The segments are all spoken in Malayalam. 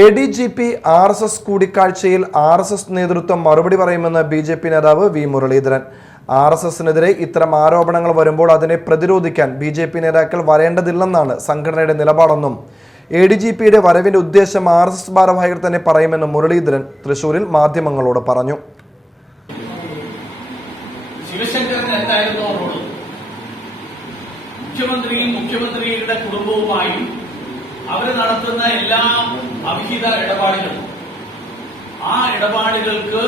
ADGP RSS കൂടിക്കാഴ്ചയിൽ RSS നേതൃത്വം മറുപടി പറയുമെന്ന് BJP നേതാവ് വി മുരളീധരൻ. RSSനെതിരെ ഇത്തരം ആരോപണങ്ങൾ വരുമ്പോൾ അതിനെ പ്രതിരോധിക്കാൻ BJP നേതാക്കൾ വരേണ്ടതില്ലെന്നാണ് സംഘടനയുടെ നിലപാടെന്നും ADGPയുടെ വരവിന്റെ ഉദ്ദേശം RSS ഭാരവാഹികൾ തന്നെ പറയുമെന്നും മുരളീധരൻ തൃശൂരിൽ മാധ്യമങ്ങളോട് പറഞ്ഞു. മുഖ്യമന്ത്രിയുടെ കുടുംബവുമായും അവർ നടത്തുന്ന എല്ലാ അവിഹിത ഇടപാടുകളും ആ ഇടപാടുകൾക്ക്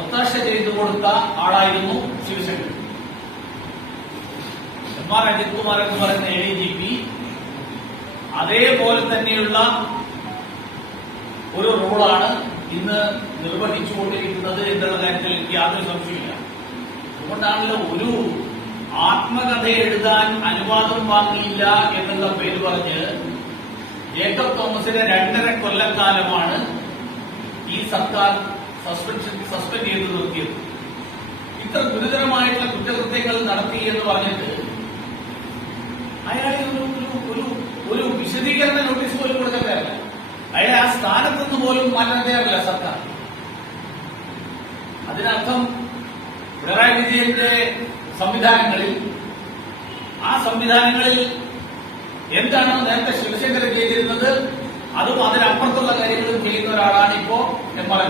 ഒത്താശ ചെയ്തു കൊടുത്ത ആളായിരുന്നു ശിവശങ്കർ. MR അജിത് കുമാർ എന്ന് പറയുന്ന ADGP അതേപോലെ തന്നെയുള്ള ഒരു റോളാണ് ഇന്ന് നിർവഹിച്ചുകൊണ്ടിരിക്കുന്നത് എന്നുള്ള കാര്യത്തിൽ എനിക്ക് യാതൊരു സംശയമില്ല. അതുകൊണ്ടാണല്ലോ ഒരു ആത്മകഥ എഴുതാൻ അനുവാദം വാങ്ങിയില്ല എന്നുള്ള പേര് പറഞ്ഞ് ജേക്കബ് തോമസിനെ 2.5 കൊല്ലക്കാലമാണ് ഈ സർക്കാർ സസ്പെൻഡ് ചെയ്ത് നിർത്തിയത്. ഇത്ര ഗുരുതരമായിട്ടുള്ള കുറ്റകൃത്യങ്ങൾ നടത്തി എന്ന് പറഞ്ഞിട്ട് അയാളെ ഒരു വിശദീകരണ നോട്ടീസ് പോലും കൊടുക്കട്ടെയല്ല, അയാളെ ആ സ്ഥാനത്തുനിന്ന് പോലും മാറ്റാതെയാവില്ല സർക്കാർ. അതിനർത്ഥം പിണറായി വിജയന്റെ ആ സംവിധാനങ്ങളിൽ എന്താണോ നേരത്തെ ശിവശങ്കരൻ ചെയ്തിരുന്നത് അതും അതിനപ്പുറത്തുള്ള കാര്യങ്ങളും ചെയ്യുന്ന ഒരാളാണ് ഇപ്പോ MR